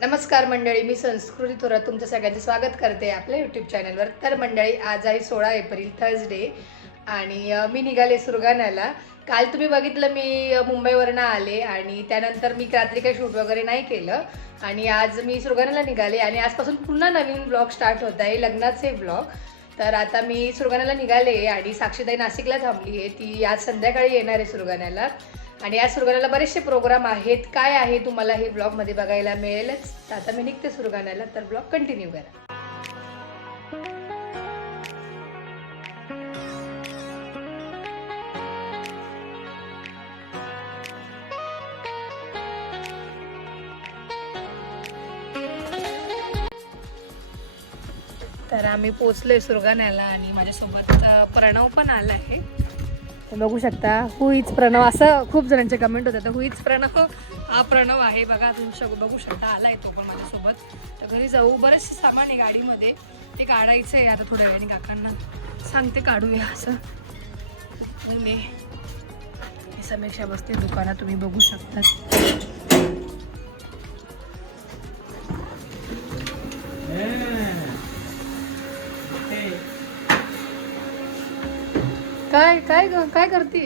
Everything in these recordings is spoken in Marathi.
नमस्कार मंडळी, मी संस्कृती थोरात तुमचं सगळ्यांचं स्वागत करते आपल्या यूट्यूब चॅनलवर. तर मंडळी, आज आहे 16 एप्रिल थर्सडे आणि मी निघाले सुरगाण्याला. काल तुम्ही बघितलं मी मुंबईवरनं आले आणि त्यानंतर मी रात्री काही शूट वगैरे नाही केलं आणि आज मी सुरगाण्याला निघाले आणि आजपासून पुन्हा नवीन ब्लॉग स्टार्ट होत आहे, लग्नाचे ब्लॉग. तर आता मी सुरगाण्याला निघाले आणि साक्षीताई नाशिकला थांबली आहे. ती आज संध्याकाळी येणार आहे सुरगाण्याला आणि या सुरगाण्याला बरेचसे प्रोग्राम आहेत. काय आहे तुम्हाला हे ब्लॉगमध्ये बघायला मिळेलच. तर आता मी निघते सुरगाण्याला, तर ब्लॉग कंटिन्यू करा. तर आम्ही पोचलोय सुरगाण्याला आणि माझ्यासोबत प्रणव पण आला आहे. तर बघू शकता, हु इज प्रणव, असं खूप जणांचे कमेंट होतात. हु इज प्रणव, हा प्रणव आहे बघा. तुम्ही बघू शकता, आलाय तो पण माझ्यासोबत. तर घरी जाऊ, बरेचसे सामान आहे गाडीमध्ये, ते काढायचं आहे. आता थोड्या वेळाने काकांना सांगते काढूया असं. पुणे समीक्षा बसते दुकानात, तुम्ही बघू शकता. काय काय काय करते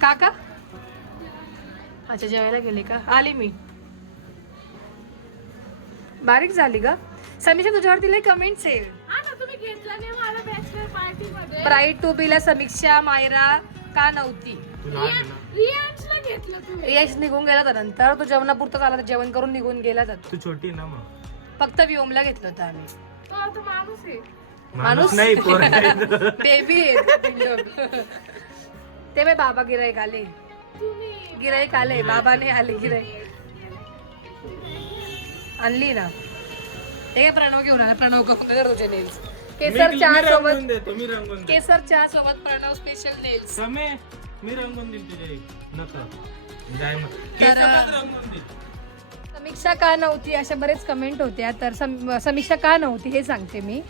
काका? अच्छा, जेवायला गेले का? आली मी. बारीक झाली का समीक्षा? तुझ्यावरती लई कमेंट्स आहे. ब्राईड टू बी ला समीक्षा मायरा का नव्हती? यश निघून गेला होता, नंतर तो जेवणापुरतं आला, तर जेवण करून निघून गेला जातो. तू छोटी ना मग. फक्त व्योमला घेतलं होतं आम्ही. माणूस नाही, बेबी ते बाय बाबा गिराईक आले, गिराईक आले, बाबाने आले गिराईक आणली ना. ते प्रणव घेऊन आला. प्रणव करून दे तुझे नेल्स. केसर चहा सोबत, केसर चहा सोबत प्रणव स्पेशल नेल्स. मी रंगून देईल तुझे नका. समीक्षा का नव्हती अशा बरेच कमेंट होत्या. तर समीक्षा का नव्हती हे सांगते मी.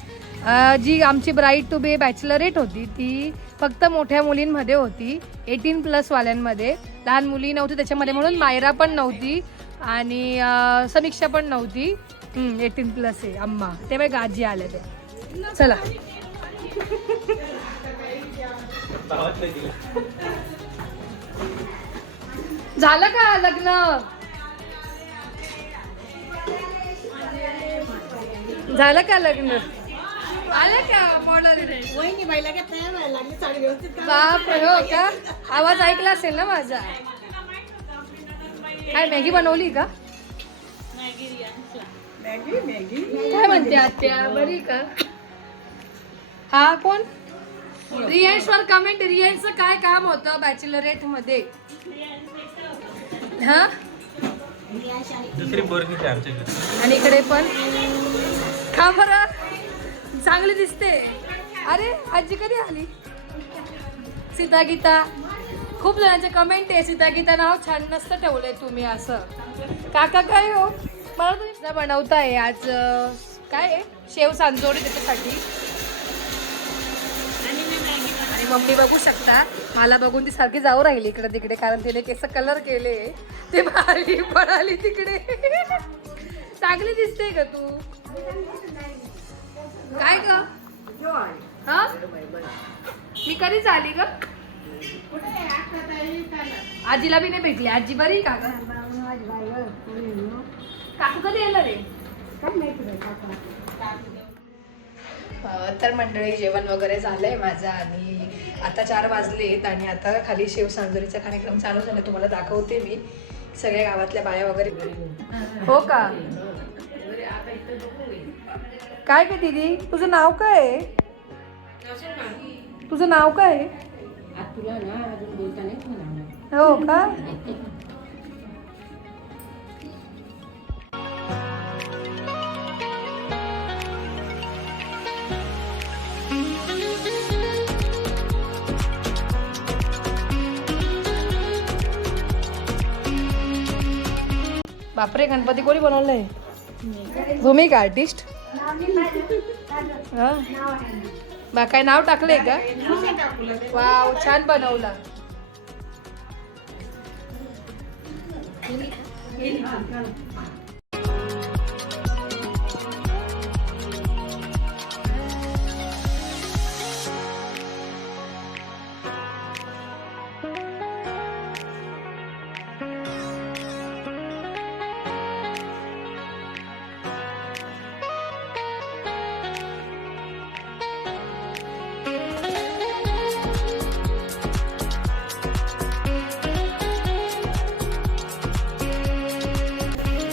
जी आमची ब्राईड टू बी बॅचलरेट होती ती फक्त मोठ्या मुलींमध्ये होती, 18+ वाल्यांमध्ये. लहान मुली नव्हती त्याच्यामध्ये, म्हणून मायरा पण नव्हती आणि समीक्षा पण नव्हती. 18+ आहे अम्मा. ते बाय गाजी आल्या त्या. चला झालं का लग्न? झालं का लग्न? आलं का मॉडेल? बाप रे, हो का? आवाज ऐकला असेल ना माझा. काय मॅगी बनवली का? काय म्हणते आत्या, बरी का? हा कोण? रियांशवर कमेंट. रियांशचं काय काम होतं बॅचलरेट मध्ये? हा, दुसरी पोरगी आमच्या. आणि इकडे पण का बरं चांगली दिसते. अरे आजी कधी आली? सीता गीता. खूप जणांचे कमेंट आहे सीता गीता नाव छान नसतं ठेवलंय तुम्ही असं. काका काय हो, मला तुम्ही बनवताय आज काय आहे? शेव सांजोडी त्याच्यासाठी. आणि मम्मी बघू शकता, मला बघून ती सारखी जाऊ राहिली इकडे तिकडे, कारण तिने केस कलर केले. ते भारी पळाली तिकडे. चांगली दिसते का तू? काय ग? हा, मी कधीच आली ग? आजीला बी नाही भेटली. आजी बरी का ग? काकू कधी येणार आहे? तर मंडळी, जेवण वगैरे झालंय माझं आणि आता 4 वाजलेत आणि आता खाली शेव सांजोरीचा कार्यक्रम चालू झाला. तुम्हाला दाखवते मी सगळ्या गावातल्या बाया वगैरे. हो का? काय काय दीदी, तुझं नाव काय आहे? तुझं नाव काय आहे? हो का? बापरे, गणपती कोणी बनवलंय? तुम्ही का आर्टिस्ट? काय नाव टाकलंय का? वाव, छान बनवला.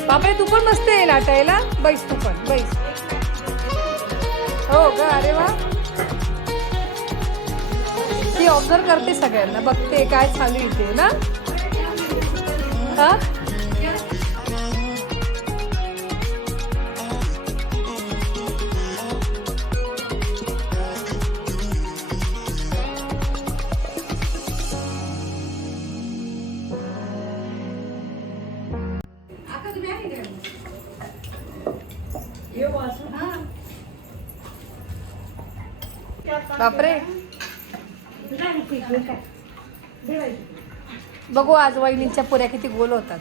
बापरे, तू पण मस्त आहे लाटायला. बैस तू पण, बैस. हो ग, अरे वा. ती ऑब्झर्व करते सगळ्यांना, बघते काय चालू इथे ना. हा बापरे, बघू आज वहिनींच्या पुऱ्या किती गोल होतात.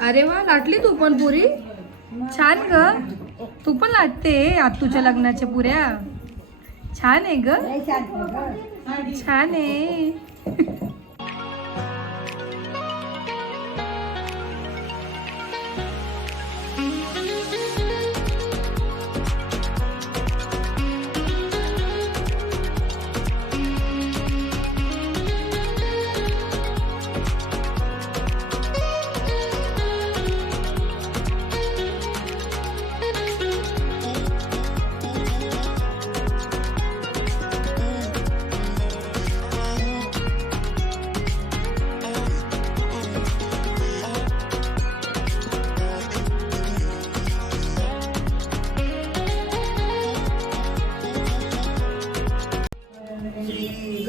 अरे वा, लाटली तू पण पुरी. छान ग, तू पण लाटते आत्तूच्या लग्नाच्या पुऱ्या. छान आहे ग, छान आहे.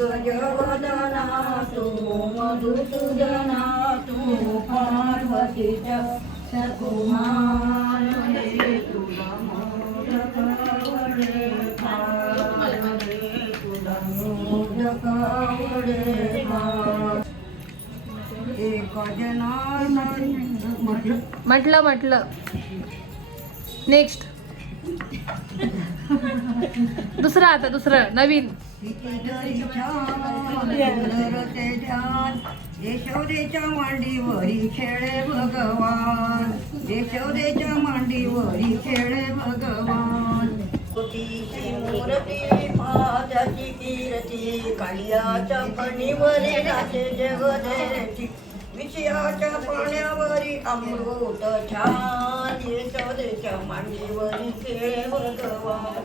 गजवदना तू मधुसूदना तू पार्वतीचा सकुमार रे तुला मोदक वडे तुला मोदक वडे एक जनार्दन म्हटलं नेक्स्ट. दुसरं नवीन. यशोदेच्या मांडीवरी खेळे भगवान, यशोदेच्या मांडीवरी खेळे भगवान. कोटीची मूर्ती पादाची कीर्ती, कालियाच्या फणीवरी नाचे जगदेची, विषयाच्या पाण्यावरी अमृत छान. यशोदेच्या मांडीवरी खेळे भगवान,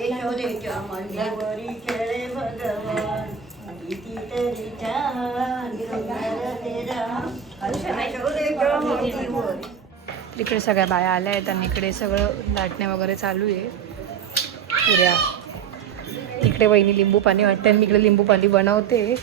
यशोदेच्या मांडीवरी खेळे भगवान. कितीतरी छान यशोदेच्या मांडीवरी. इकडे सगळ्या बाया आल्या आहेत आणि इकडे सगळं लाटणे वगैरे चालू आहे. पुऱ्या इकडे वहिनी लिंबू पाणी वाटते आणि मी इकडे लिंबू पाणी बनवते.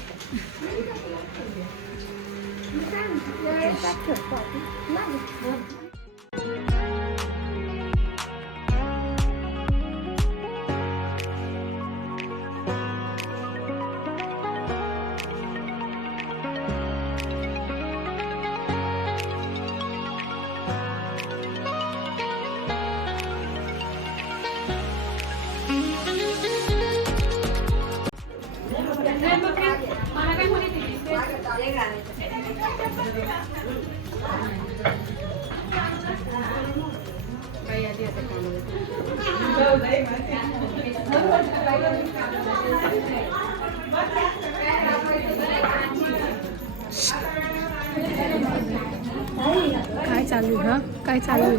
काय चालू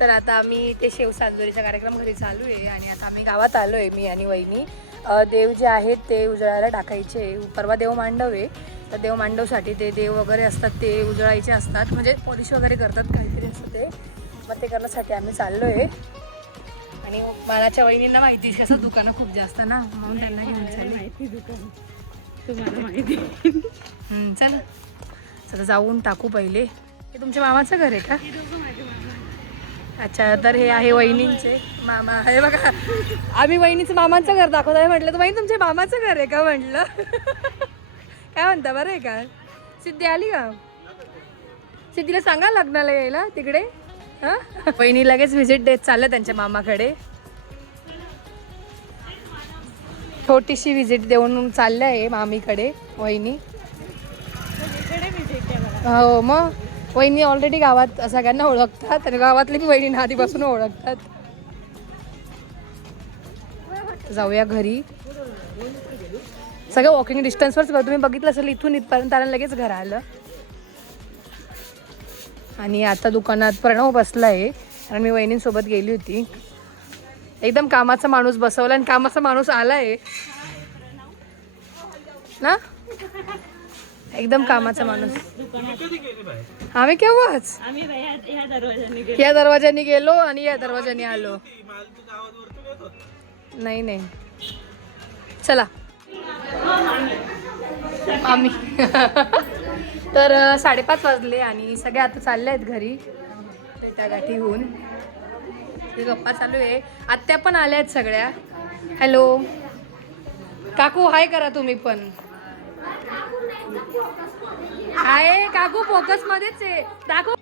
तर आता आम्ही ते शेव सांजोरीचा कार्यक्रम घरी चालू आहे आणि आता आम्ही गावात आलो आहे. मी आणि वहिनी देव जे आहेत ते उजळायला टाकायचे. परवा देव मांडव आहे तर देव मांडवसाठी ते देव वगैरे असतात ते उजळायचे असतात, म्हणजे पॉलिश वगैरे करतात काहीतरी असतं ते. मग ते करण्यासाठी आम्ही चाललो आहे. आणि मानाच्या वहिनींना माहिती कसं दुकानं खूप जास्त ना, म्हणून त्यांना घेऊन चालले. तुम्हाला माहिती चला जाऊन टाकू पहिले. हे तुमच्या मामाचं घर आहे का? अच्छा, तर हे आहे वहिनींचे मामा. हे बघा, आम्ही वहिनीचं मामांचं घर दाखवत आहे. म्हटलं तर वहिनी तुमच्या मामाचं घर आहे का म्हटलं. काय म्हणता, बरं आहे का? सिद्धी आली का? सिद्धीला सांगा लग्नाला यायला तिकडे. हां, वहिनी लगेच व्हिजिट देत चाललं त्यांच्या मामाकडे. छोटीशी व्हिजिट देऊन चाललं आहे मामीकडे वहिनी. हो मग वहिनी ऑलरेडी गावात सगळ्यांना ओळखतात आणि गावातली बी वहिनी आधीपासून ओळखतात. जाऊया घरी. सगळं वॉकिंग डिस्टन्सवरच तुम्ही बघितलं असेल. इथून इथपर्यंत आलं लगेच घर आलं. आणि आता दुकानात प्रणव बसला आहे कारण मी वहिनींसोबत गेली होती. एकदम कामाचा माणूस बसवला आणि कामाचा माणूस आलाय ना. एकदम कामाचा माणूस. आम्ही केव्हाच या दरवाजाने गेलो आणि या दरवाजाने आलो. नाही नाही, चला आम्ही. तर 5:30 वाजले आणि सगळे आता चालले आहेत घरी भेटागाठी होऊन. गप्पा चालू आहे. आत्या पण आल्या आहेत सगळ्या. हॅलो काकू, हाय करा तुम्ही पण. हाय काकू, फोकस मध्येच आहे. दाखव.